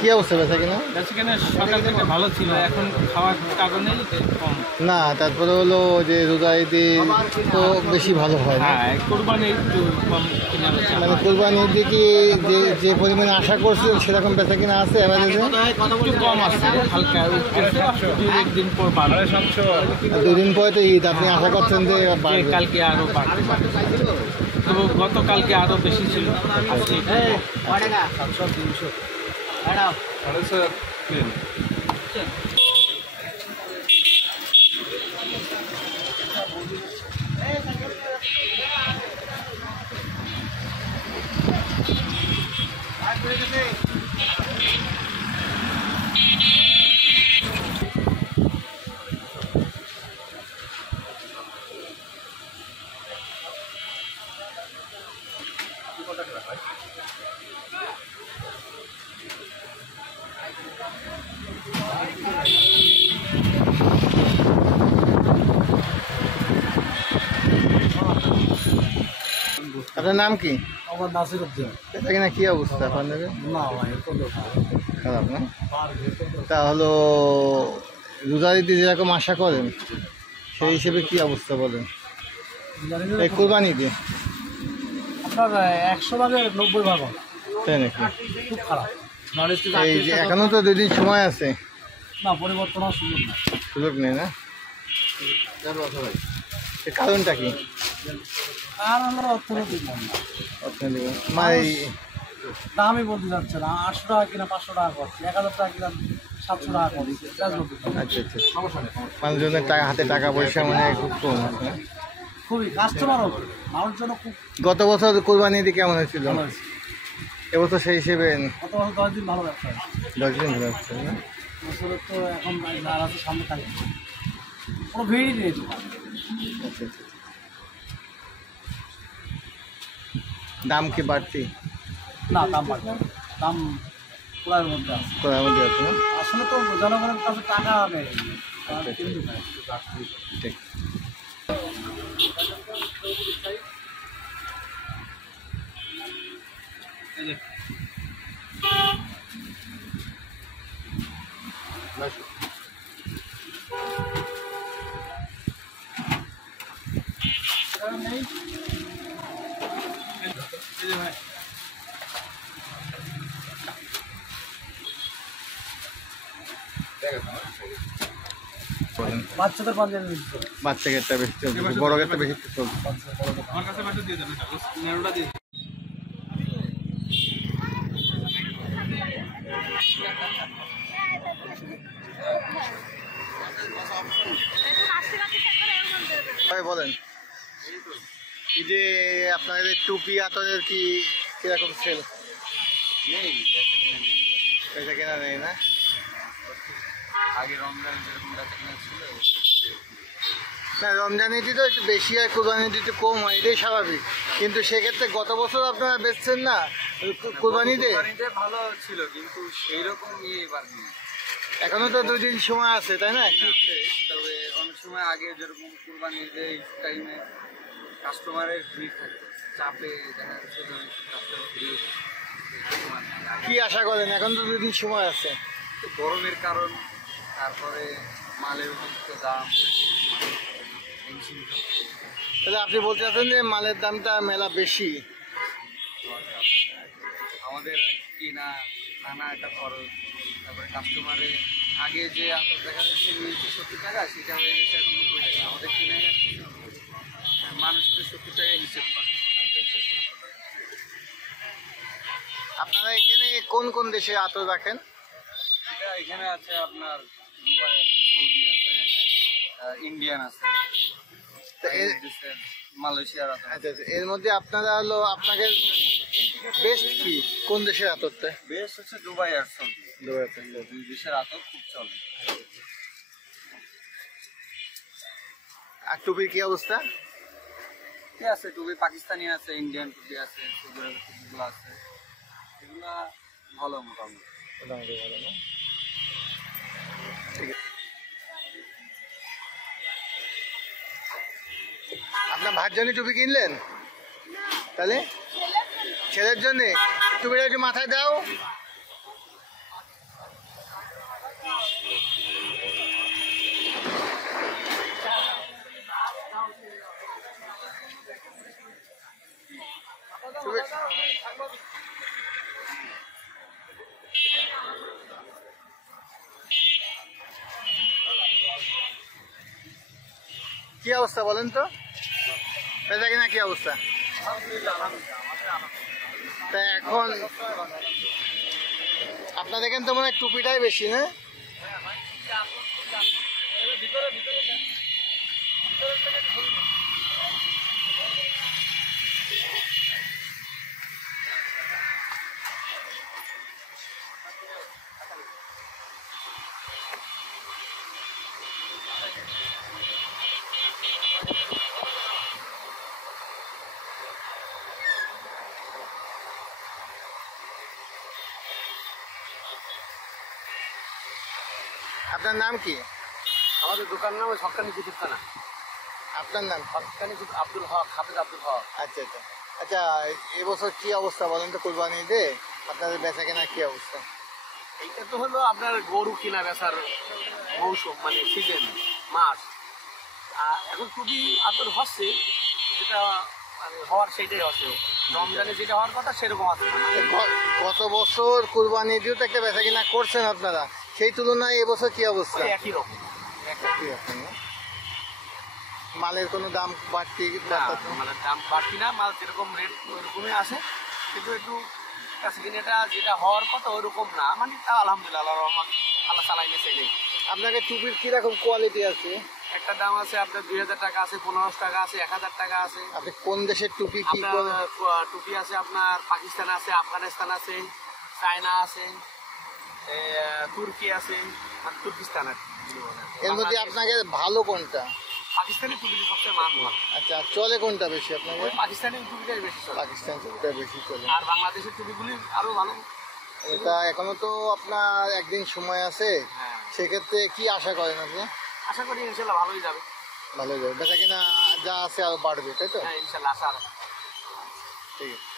কি অবস্থা বেচা কিনা? সকাল থেকে ভালো ছিল, এখন খাওয়ার কারণে কম। না তারপরে হলো যে রোজা ঈদে তো বেশি ভালো হয়। হ্যাঁ, কোরবানি একটু কম কিনা বেচা মানে হয়। কোরবানি ঈদে কি যে পরিমাণে আশা করছিলেন সেরকম বেচা কিনা আছে এভারেজে? একটু কম আছে, হালকা একদিন পর বাড়বে। 2 দিন পরে তো ঈদ, আপনি আশা করছেন যে বাড়বে? কালকে আরো বাড়বে, তো গতকালকে আরো বেশি ছিল। আজকে আপনার নাম কি? আমার নাসির উদ্দিন। বেচা কিনা কি অবস্থা আপনাদের? না ভাই, খারাপ না? তা হলো রোজা ঈদে যেরকম আশা করেন সেই হিসেবে কি অবস্থা বলেন এই কোরবানি ঈদে? আপনার 100 ভাগে 90 ভাগ হবে। তাই নাকি? খুব খারাপ। এই যে এখনো তো 2 দিন সময় আছে, না, পরিবর্তন হওয়ার সুযোগ না। সুযোগ নেই না? এর কারণটা কি? আর আমরা অর্থনৈতিক মন্দা। অর্থনৈতিক মানে দামই বলতে যাচ্ছে না। 800 টাকা কিনা 500 টাকা করছে, 1000 টাকা কিনা 700 টাকা করছে। আচ্ছা আচ্ছা, মানুষজনের হাতে টাকা পয়সা মানে খুব কম আছে না? খুবই কাস্টমারও মানুষজন খুব গত বছর কোরবানি ঈদে কেমন হয়েছিল? ভালো হয়েছে। এবছর সেই হিসেবে গত বছর 10 দিন ভালো ব্যবসা হয়েছে। 10 দিন ধরে হচ্ছে না? বছরের তো এখন আর আছে, সামনে থাকবে কোনো ভিড়ই নেই। আচ্ছা আচ্ছা, দাম কি বাড়তি? না, দাম বাড়বে, দাম পুরার মধ্যে আছে। করার মধ্যে আছে না? আসলে তো জনগণের কাছে টাকা নেই। ঠিক। বাচ্চাদের পাঞ্জাবি দিচ্ছে। বাচ্চা গেটটা বেশি চলছে, বড় গেটটা বেশি চলছে। আমার কাছে বাসা দিয়ে দেন, নেড়োটা দিয়ে ভাই বলেন, এই যে আপনাদের টুপি আতরের কি কিরকম সেল? নেই, পয়সা কেনা নেই না? আগে রমজান যেরকম বেচা কিনা ছিল। না, রমজান ঈদে তো একটু বেশি হয়, কোরবানি ঈদে একটু কম হয়, এটাই স্বাভাবিক। কিন্তু সেক্ষেত্রে গত বছর আপনারা বেচছেন না কোরবানিতে? ভালো ছিল, কিন্তু সেই রকম বাড়েনি। এখনো তো 2 দিন সময় আছে, তাই না? তবে অনেক সময় আগে যেরকম কুরবানির টাইমে কাস্টমারের ভিড় থাকে, চাপে দেখা যাচ্ছে কি আশা করেন? এখন তো 2 দিন সময় আছে। গরমের কারণ, তারপরে মালের অতিরিক্ত দাম। তাহলে আপনি বলতে চাচ্ছেন যে মালের দামটা মেলা বেশি? আমাদের কিনা নানা একটা খরচ, তারপরে কাস্টমারে আগে যে আতর দেখা যাচ্ছে 70 টাকা, সেটা হয়ে গেছে এখন 90 টাকা। আমাদের কিনে মানুষ তো 70 টাকায় হিসেব করে। আপনারা এখানে কোন কোন দেশে আতর রাখেন? এটা এখানে আছে আপনার দুবাই আছে, সৌদি আছে, ইন্ডিয়ান আছে, মালয়েশিয়ার আছে। আচ্ছা আচ্ছা, এর মধ্যে আপনারা হলো আপনাদের বেস্ট কি কোন দেশের আতরটা? বেশ হচ্ছে দুবাই আর সৌদি, দুবাইতে। 2 দেশের আতর খুব চলে। আর টুপির কি অবস্থা? আছে টুপি, পাকিস্তানি আছে, ইন্ডিয়ান টুপি আছে, সৌদি আরবের টুপিগুলো আছে, এগুলা ভালো মোটামুটি। মোটামুটি ভালো না? ঠিক আছে। আপনার ভাইয়ের জন্য টুপি কিনলেন? তাহলে ছেলের জন্য টুপিটা একটু মাথায় দাও। কি অবস্থা বলেন তো, বেচা কিনা কি অবস্থা? তা এখন আপনার দেখেন তো মনে হয় টুপিটাই বেশি না? আপনার নাম কি? আমাদের দোকান নাম হক্কানি কুতুবখানা। আপনার নাম? হক্কানি আব্দুল হক, হাফেজ আব্দুল হক। আচ্ছা আচ্ছা আচ্ছা, এবছর কি অবস্থা বলেন তো কোরবানি ঈদে আপনাদের বেচা কেনা কি অবস্থা? এইটা তো হলো আপনার গরু কিনা বেচার মৌসুম, মানে সিজন মাস। এখন টুপি আপনার হচ্ছে, যেটা মানে হওয়ার সেটাই হচ্ছে। রমজানে যেটা হওয়ার কথা সেরকম আছে। গত বছর কোরবানি ঈদেও তো একটা বেচা কিনা করছেন আপনারা, সেই তুলনায় এবছর কি অবস্থা? একই রকম। একই রকম না? মালের কোনো দাম বাড়তি? মানে দাম বাড়তি না, মাল যেরকম রেট ওইরকমই আছে, কিন্তু একটু কাছে কিনে এটা যেটা হওয়ার কথা ওইরকম না, মানে আলহামদুলিল্লাহ আল্লাহর রহমান, আল্লাহ চালাই গেছে। আপনাকে টুপির কিরকম কোয়ালিটি আছে? একটা দাম আছে আপনার 2000 টাকা আছে, 1500 টাকা আছে, 1000 টাকা আছে। আপনি কোন দেশের টুপি কি আপনার টুপি আছে আপনার পাকিস্তান আছে, আফগানিস্তান আছে, চায়না আছে, তুর্কি আছে, আর তুর্কিস্তান আছে। এর মধ্যে আপনাকে ভালো কোনটা? পাকিস্তানি টুপি সবচেয়ে মান ভালো। আচ্ছা, চলে কোনটা বেশি আপনাকে? ওই পাকিস্তানি টুপিটাই বেশি চলে। পাকিস্তান টুপিটা বেশি চলে। আর বাংলাদেশের টুপিগুলি আরো ভালো। এটা এখনো তো আপনার একদিন সময় আছে, হ্যাঁ, সেক্ষেত্রে কি আশা করেন আপনি? আশা করি ইনশাল্লাহ ভালোই যাবে। ভালো যাবে, বেচা কিনা যা আছে আরো বাড়বে, তাই তো? হ্যাঁ ইনশাল্লাহ আশা। ঠিক আছে।